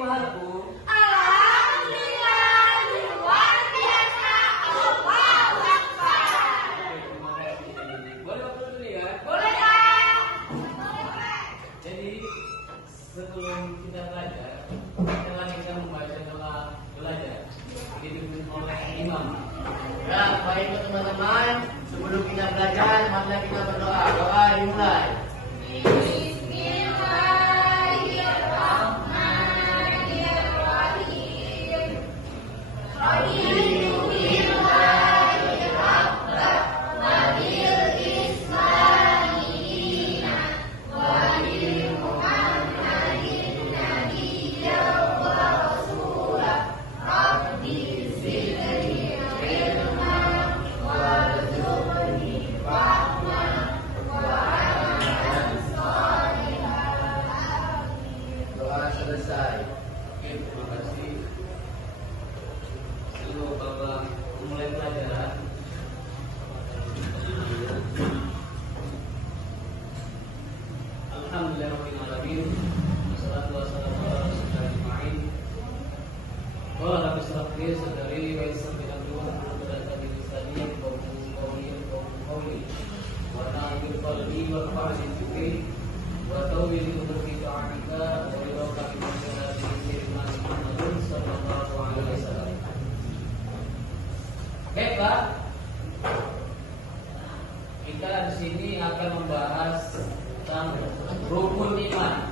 gimana, Bu? Alhamdulillah, luar biasa. Allahu Akbar. Terima kasih. Boleh waktu dulu ya? Boleh, Pak. Jadi sebelum kita belajar, kita membaca doa belajar dipimpin oleh imam. Ya, baik teman-teman. Sebelum kita belajar, marilah kita berdoa. Doa dimulai. Doa selesai. Oke, terima kasih. Sebelum Bapak mulai pelajaran, Alhamdulillahirrahmanirrahim. Wassalatu wassalamu ala rasulillah ajma'in. Wa ala bisrahli sadari wa yassir li amri wa hlul 'uqdatam min lisani yafqahu qawli wa ta'mir qalbi wa qawli fikri wa tawwil umri ta'atika wa ridha min syarati sirna Muhammadin sallallahu alaihi wasallam. Baiklah, kita di sini akan membahas tentang rukun iman.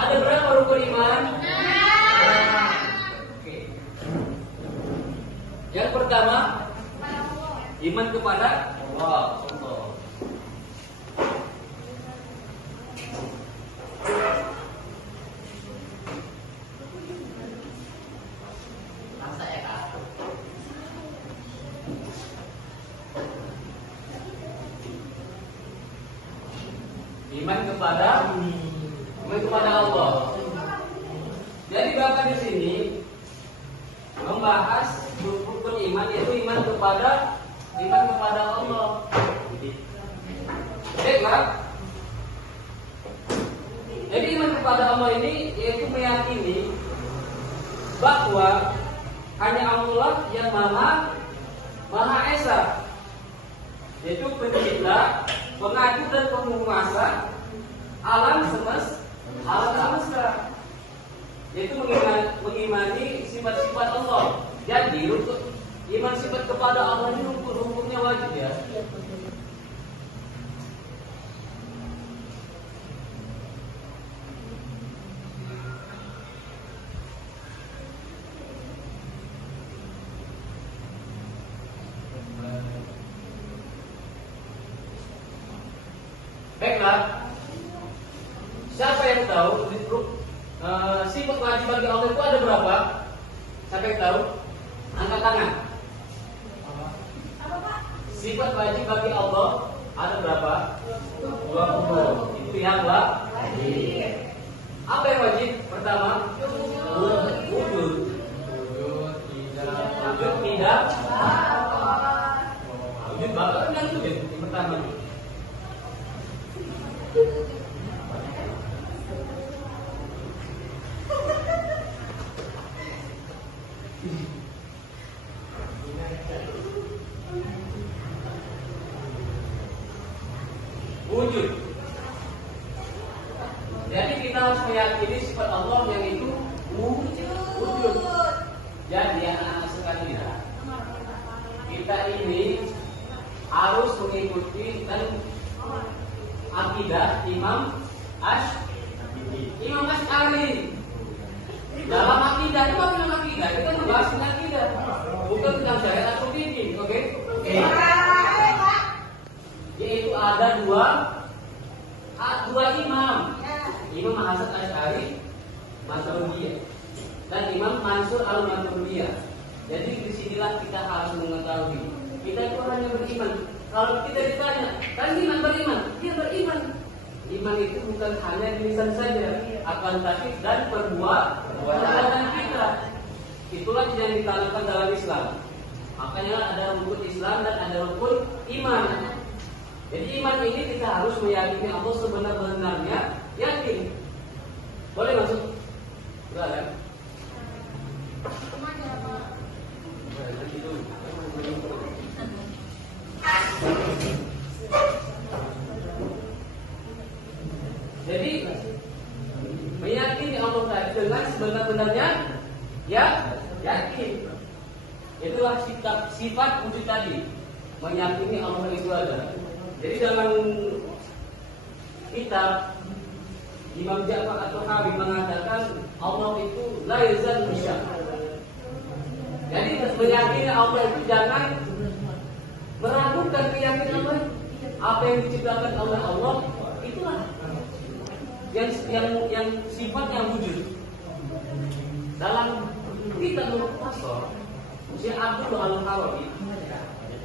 Ada berapa rukun iman? Oke. Yang pertama, iman kepada Allah. Masa ya, Kak? Iman kepada Allah. Jadi Bapak di sini membahas rukun iman, yaitu iman kepada Allah. Baiklah. Jadi iman kepada Allah ini yaitu meyakini bahwa hanya Allah yang Maha Esa, yaitu pencipta, pengatur dan penguasa alam semesta, yaitu mengimani sifat-sifat Allah. Jadi untuk iman sifat kepada Allah ini hukumnya wajib ya. Baiklah, siapa yang tahu sifat wajib bagi Allah itu ada berapa? Siapa yang tahu? Angkat tangan. Sifat wajib bagi Allah ada berapa? 20. Itu yang wajib. Apa yang wajib? Pertama, wujud. Wujud tidak. Wujud bapak kan yang wujud yang pertama. Wujud. Jadi kita harus meyakini sifat Allah yang itu wujud. Jadi anak-anak sekalian, kita ini harus mengikuti dan akidah Imam Asy'ari. Dalam akidah itu apa nama akidah? Kita membahas tentang akidah, bukan tentang syariat atau fikih, oke? Yaitu ada dua imam, Imam Hasan Asy'ari Maturidiyah dan Imam Mansur Al-Maturidiyah. Jadi disinilah kita harus mengetahui kita itu orang yang beriman. Kalau kita ditanya, kan iman beriman? Dia beriman. Iman itu bukan hanya di lisan saja, akan tapi dan perbuatan kita. Itulah yang ditanamkan dalam Islam. Makanya ada rukun Islam dan ada rukun iman. Jadi iman ini kita harus meyakini Allah sebenar-benarnya yakin. Boleh masuk? meyakini Allah tadi dengan sebenar-benarnya ya yakin. Itulah sifat wujud tadi, meyakini Allah itu ada. Jadi dalam kitab Imam Ja'far at-Tahawi mengatakan Allah itu la yazal musyak. Jadi meyakini Allah itu jangan meragukan keyakinan Allah. Apa yang diciptakan oleh Allah itulah yang sifat yang wujud. Dalam kitab Al-Qasar Syekh Abdul Al-Harawi,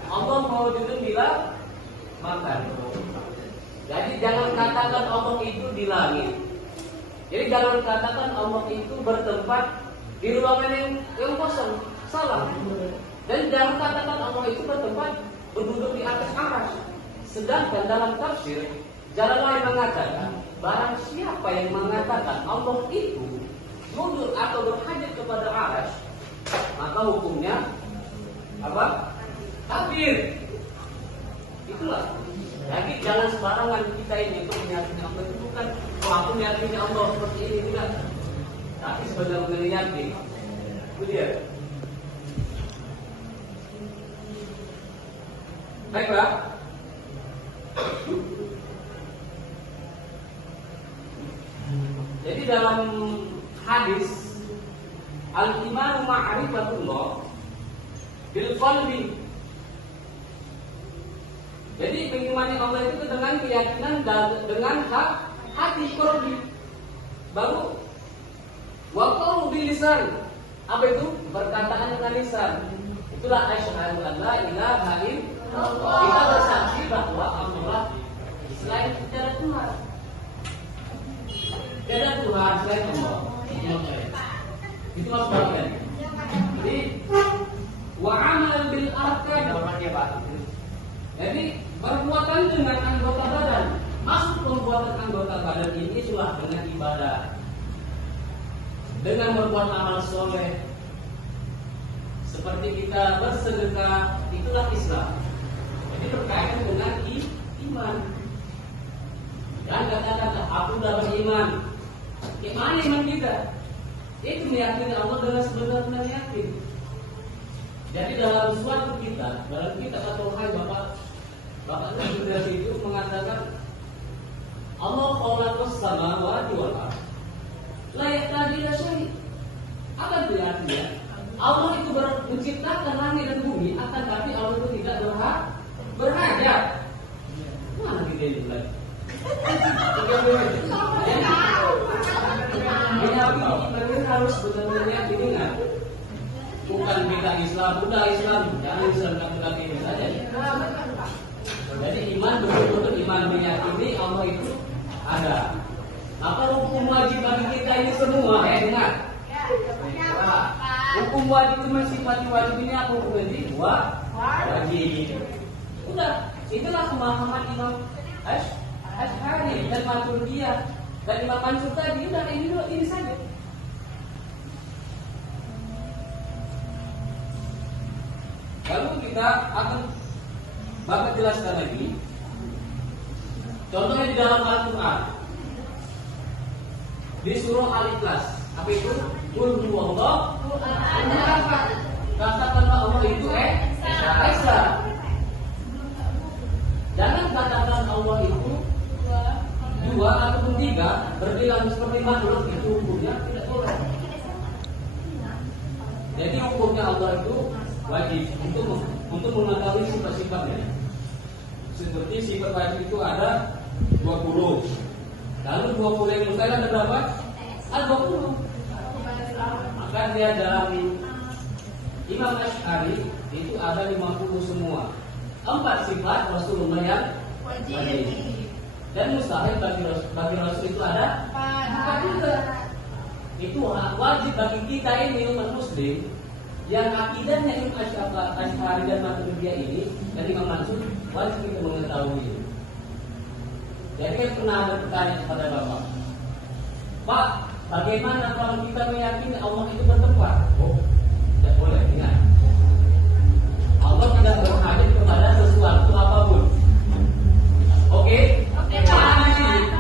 Allah mawjudun bila makan. Jadi jangan katakan Allah itu di langit. Jadi jangan katakan Allah itu bertempat di ruangan yang kosong. Salah. Dan jangan katakan Allah itu bertempat berduduk di atas aras. Sedangkan dalam tafsir jalan lain mengatakan barang siapa yang mengatakan Allah itu duduk atau berhajat kepada aras, maka hukumnya apa? Kafir. Itulah. Jadi jangan sembarangan kita ini untuk meyakini Allah itu bukan. Oh, aku meyakini Allah seperti ini tidak. Tapi sebenarnya yakin. Itu dia. Baiklah. Jadi dalam hadis al-imanu ma'rifatullah bil qalbi. Jadi mengimani Allah itu dengan keyakinan dengan hati qalbi. Baru wa qaulu bil lisan. Apa itu? Perkataan dengan lisan. Itulah asyhadu an la ilaha illallah. Kita bersaksi bahwa Allah selain tiada Tuhan. Tiada Tuhan selain Allah. Itu maksudnya. Jadi wa amal bil arkan. Jadi perbuatan dengan anggota badan. Masuk perbuatan anggota badan ini sudah dengan ibadah. Dengan berbuat amal soleh. Seperti kita bersedekah, itulah Islam. Jadi berkaitan dengan iman. Dan katakan aku sudah beriman. Gimana iman kita? Itu meyakini Allah dengan sebenar-benar yakin. Jadi dalam suatu kitab, dalam kitab atau hai Bapak Nabi itu mengatakan Allah khalaqas samawati wal ardh la yahtaju ila syai'. Apa itu artinya? Allah itu menciptakan langit dan bumi, akan tapi Allah itu tidak berhajat. Mana kita ini lagi? Ini harus benar-benar yakin. Bukan beda Islam, udah Islam, jangan Islam kata ini saja. Jadi iman betul-betul iman meyakini Allah itu ada. Apa hukum wajib bagi kita ini semua? Dengar. Hukum wajib itu mensifati wajib ini apa hukumnya? Wajib. Udah, itulah pemahaman Imam Asy'ari dan Maturidiyah dan Imam Mansur tadi. Udah ini saja. Lalu kita akan bakal jelaskan lagi. Contohnya di dalam Al-Quran di surah Al-Ikhlas. Apa itu? Qul huwallahu ahad. Katakanlah Allah itu Esa. Jangan katakan Allah itu dua ataupun tiga, berbilang seperti makhluk, itu hukumnya tidak boleh. Jadi hukumnya Allah itu wajib untuk mengetahui sifat-sifatnya. Seperti sifat wajib itu ada 20. Lalu 20 yang mustahil ada berapa? Ada 20. Maka dia dalam Imam Asy'ari itu ada 50 semua. 4 sifat Rasulullah yang wajib. Dan mustahil bagi Rasul itu ada 4 juga. Itu wajib bagi kita ini umat muslim yang akidahnya Imam Asy'ari dan Maturidiyah ini dan Imam Mansur, wajib kita mengetahui. Jadi kan pernah ada pertanyaan kepada Bapak, Pak, bagaimana kalau kita meyakini Allah itu bertempat? Oh, tidak boleh, ingat. Allah tidak berhajat kepada sesuatu apapun. Oke? Jangan sih.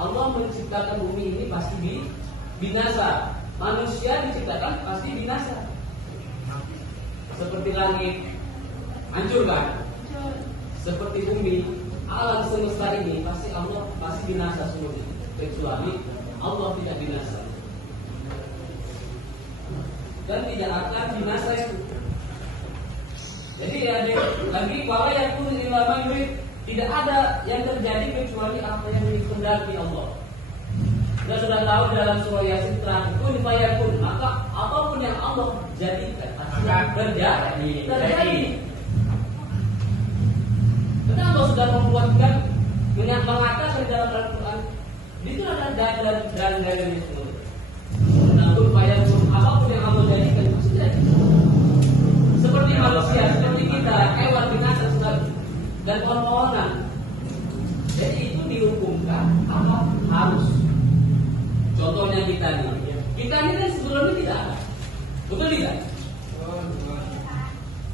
Allah menciptakan bumi ini pasti binasa. Manusia diciptakan pasti binasa. Seperti langit hancur kan? Seperti bumi, alam semesta ini pasti Allah pasti binasa semuanya. Kecuali Allah tidak binasa. Dan tidak akan binasa itu. Jadi ada lagi bahwa yang pun ilmu yurid, tidak ada yang terjadi kecuali apa yang dikehendaki Allah. Kita sudah tahu dalam surah Yasin terakhir kun fayakun, maka apapun yang Allah jadikan akan terjadi. Karena Allah sudah membuatkan mengatakan dalam Al-Quran itu ada dalil-dalilnya semua. Kun fayakun, apapun yang Allah jadikan itu sudah jadi. Seperti manusia, seperti kita, hewan binatang dan pohon-pohonan. Jadi itu dihukumkan apa harus. Contohnya kita nih. Kita ini kan sebelumnya tidak ada. Betul tidak?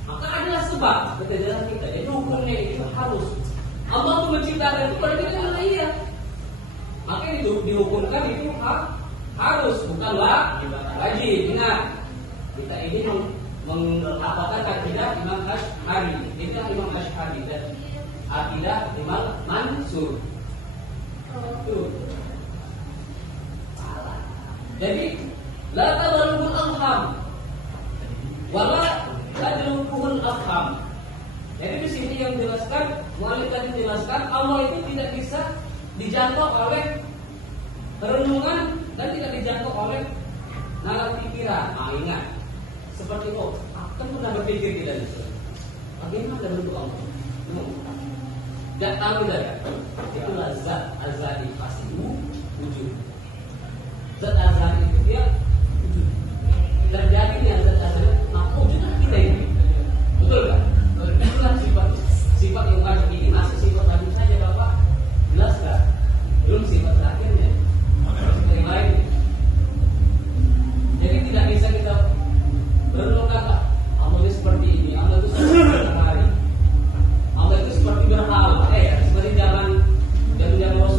Maka adalah sebab ketegangan kita. Jadi hukumnya itu harus. Allah itu menciptakan itu berarti kan iya. Maka itu dihukumkan itu harus, bukanlah wajib. Ingat, kita ini mengapakah akidah Imam Asy'ari, kita Imam Asy'ari dan akidah Imam Mansur. Jadi la tabalul arham wala tadrukuhul arham. Jadi di sini yang dijelaskan, muallif tadi menjelaskan Allah itu tidak bisa dijangkau oleh renungan dan tidak dijangkau oleh nalar pikiran. Ingat, seperti itu, kan pernah berpikir tidak bisa. Bagaimana bentuk Allah? Tidak tahu tidak. Itulah zat azali pasti wujud. Zat azali itu dia wujud. Terjadi yang zat azali, maka wujudnya kita ini. Betul kan? Itulah sifat yang wajib ini. Masih sifat wajib saja Bapak jelaskan. Belum sifat terakhirnya. Sifat yang lain. Jadi tidak bisa kita renungkan Allah itu seperti ini, Allah itu seperti matahari, Allah itu seperti berhala, seperti zaman Rasulullah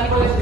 lagi boleh